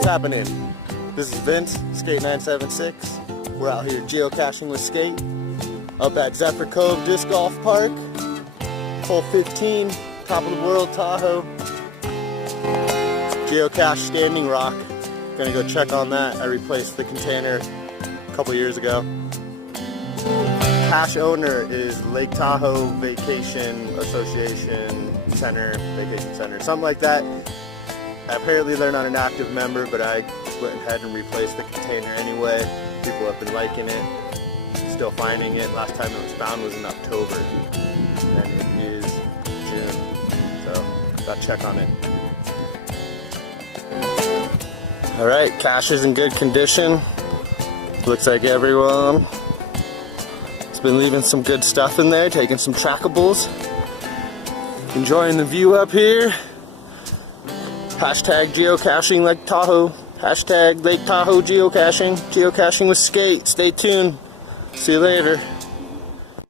What's happening? This is Vince, Skeight 976. We're out here geocaching with Skeight up at Zephyr Cove Disc Golf Park. Hole 15, top of the world Tahoe. Geocache Standing Rock. Gonna go check on that. I replaced the container a couple years ago. Cache owner is Lake Tahoe Vacation Association Center, Vacation Center, something like that. Apparently they're not an active member, but I went ahead and replaced the container anyway. People have been liking it, still finding it. Last time it was found was in October, and it is June, so gotta check on it. Alright, cache is in good condition. Looks like everyone has been leaving some good stuff in there, taking some trackables. Enjoying the view up here. Hashtag geocaching Lake Tahoe. Hashtag Lake Tahoe geocaching. Geocaching with Skeight. Stay tuned. See you later.